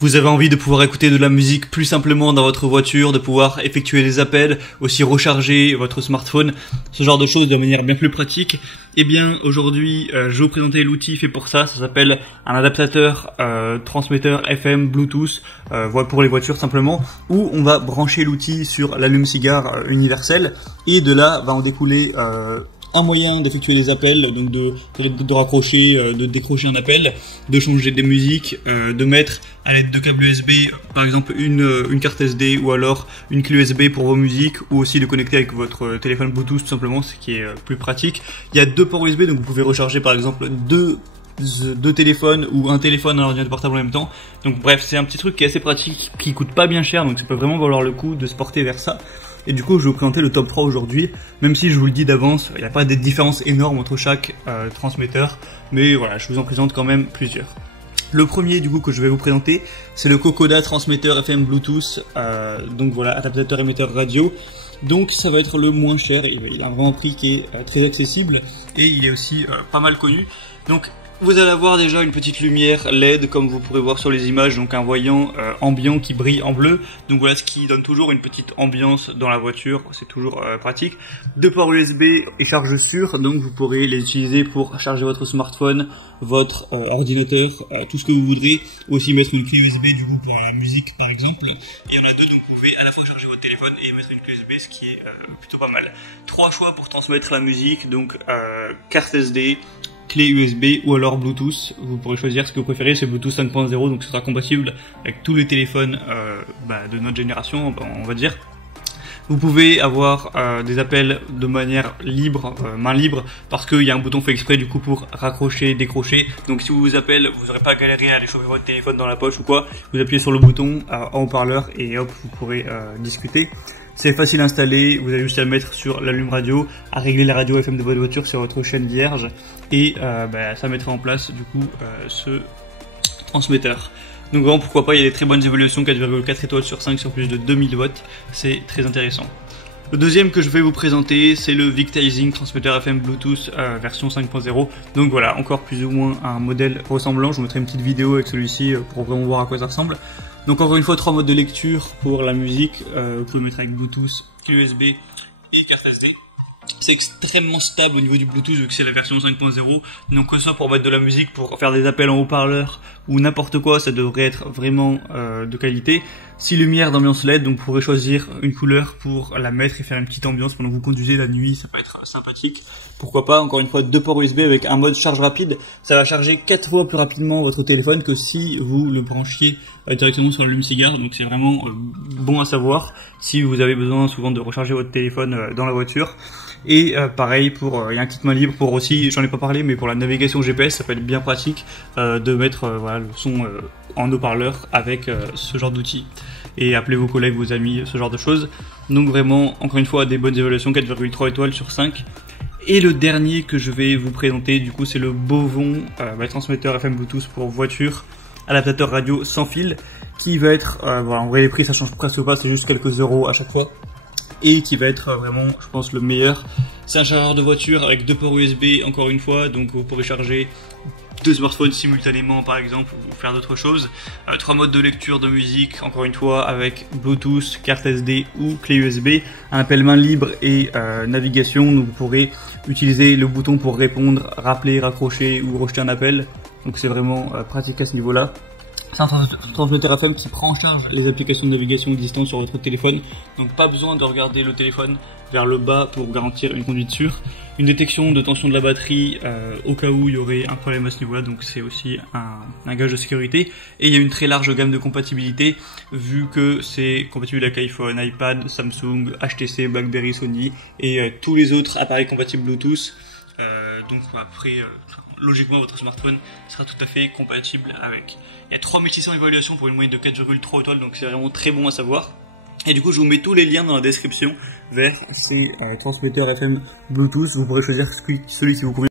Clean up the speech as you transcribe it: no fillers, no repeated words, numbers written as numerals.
Vous avez envie de pouvoir écouter de la musique plus simplement dans votre voiture, de pouvoir effectuer des appels, aussi recharger votre smartphone, ce genre de choses de manière bien plus pratique. Eh bien, aujourd'hui, je vais vous présenter l'outil fait pour ça. Ça s'appelle un adaptateur transmetteur FM Bluetooth pour les voitures simplement, où on va brancher l'outil sur l'allume-cigare universel et de là va en découler un moyen d'effectuer des appels, donc de raccrocher, de décrocher un appel, de changer des musiques, de mettre à l'aide de câbles USB par exemple une carte SD ou alors une clé USB pour vos musiques, ou aussi de connecter avec votre téléphone Bluetooth tout simplement, ce qui est plus pratique. Il y a deux ports USB, donc vous pouvez recharger par exemple deux téléphones ou un téléphone et un ordinateur portable en même temps. Donc bref, c'est un petit truc qui est assez pratique, qui coûte pas bien cher, donc ça peut vraiment valoir le coup de se porter vers ça. Et du coup, je vais vous présenter le top 3 aujourd'hui, même si je vous le dis d'avance, il n'y a pas de différence énorme entre chaque transmetteur, mais voilà, je vous en présente quand même plusieurs. Le premier du coup que je vais vous présenter, c'est le Kokoda transmetteur FM Bluetooth, donc voilà, adaptateur émetteur radio. Donc ça va être le moins cher, il a vraiment un prix qui est très accessible et il est aussi pas mal connu. Donc vous allez avoir déjà une petite lumière LED comme vous pourrez voir sur les images, donc un voyant ambiant qui brille en bleu. Donc voilà, ce qui donne toujours une petite ambiance dans la voiture, c'est toujours pratique. Deux ports USB et charge sûre, donc vous pourrez les utiliser pour charger votre smartphone, votre ordinateur, tout ce que vous voudrez. Aussi mettre une clé USB du coup pour la musique par exemple. Et il y en a deux, donc vous pouvez à la fois charger votre téléphone et mettre une clé USB, ce qui est plutôt pas mal. Trois choix pour transmettre la musique, donc carte SD, clé USB ou alors Bluetooth. Vous pourrez choisir ce que vous préférez, c'est Bluetooth 5.0, donc ce sera compatible avec tous les téléphones de notre génération, on va dire. Vous pouvez avoir des appels de manière libre, main libre, parce qu'il y a un bouton fait exprès du coup pour raccrocher, décrocher. Donc si vous vous appelez, vous n'aurez pas galéré à aller chauffer votre téléphone dans la poche ou quoi. Vous appuyez sur le bouton en haut-parleur et hop, vous pourrez discuter. C'est facile à installer, vous avez juste à le mettre sur l'allume radio, à régler la radio FM de votre voiture sur votre chaîne vierge et ça mettra en place du coup ce transmetteur. Donc vraiment pourquoi pas, il y a des très bonnes évaluations, 4,4 étoiles sur 5 sur plus de 2000 watts, c'est très intéressant. Le deuxième que je vais vous présenter, c'est le Victising transmetteur FM Bluetooth version 5.0. Donc voilà, encore plus ou moins un modèle ressemblant, je vous mettrai une petite vidéo avec celui-ci pour vraiment voir à quoi ça ressemble. Donc encore une fois, 3 modes de lecture pour la musique, vous pouvez mettre avec Bluetooth, clé USB et carte SD. C'est extrêmement stable au niveau du Bluetooth vu que c'est la version 5.0, donc que ce soit pour mettre de la musique, pour faire des appels en haut-parleur ou n'importe quoi, ça devrait être vraiment de qualité. 6 lumières d'ambiance LED, donc vous pourrez choisir une couleur pour la mettre et faire une petite ambiance pendant que vous conduisez la nuit, ça peut être sympathique. Pourquoi pas, encore une fois, 2 ports USB avec un mode charge rapide, ça va charger 4 fois plus rapidement votre téléphone que si vous le branchiez directement sur l'allume-cigare, donc c'est vraiment bon à savoir si vous avez besoin souvent de recharger votre téléphone dans la voiture. Et pareil pour, il y a un kit main libre pour aussi, j'en ai pas parlé, mais pour la navigation GPS, ça peut être bien pratique de mettre voilà, le son en haut-parleur avec ce genre d'outil. Et appelez vos collègues, vos amis, ce genre de choses. Donc vraiment, encore une fois, des bonnes évaluations, 4,3 étoiles sur 5. Et le dernier que je vais vous présenter, du coup, c'est le Bovon transmetteur FM Bluetooth pour voiture, adaptateur radio sans fil, qui va être, voilà, en vrai les prix ça change presque pas, c'est juste quelques euros à chaque fois. Et qui va être vraiment, je pense, le meilleur. C'est un chargeur de voiture avec 2 ports USB, encore une fois, donc vous pourrez charger 2 smartphones simultanément par exemple, ou faire d'autres choses. 3 modes de lecture de musique, encore une fois, avec Bluetooth, carte SD ou clé USB. Un appel main libre et navigation, donc vous pourrez utiliser le bouton pour répondre, rappeler, raccrocher ou rejeter un appel. Donc c'est vraiment pratique à ce niveau-là. C'est un transmetteur FM qui prend en charge les applications de navigation existantes sur votre téléphone, donc pas besoin de regarder le téléphone vers le bas pour garantir une conduite sûre. Une détection de tension de la batterie au cas où il y aurait un problème à ce niveau-là, donc c'est aussi un gage de sécurité. Et il y a une très large gamme de compatibilité, vu que c'est compatible avec iPhone, iPad, Samsung, HTC, BlackBerry, Sony et tous les autres appareils compatibles Bluetooth. Donc après... logiquement votre smartphone sera tout à fait compatible avec. Il y a 3600 évaluations pour une moyenne de 4,3 étoiles, donc c'est vraiment très bon à savoir. Et du coup je vous mets tous les liens dans la description vers ces transmetteurs FM Bluetooth, vous pourrez choisir celui qui vous convient.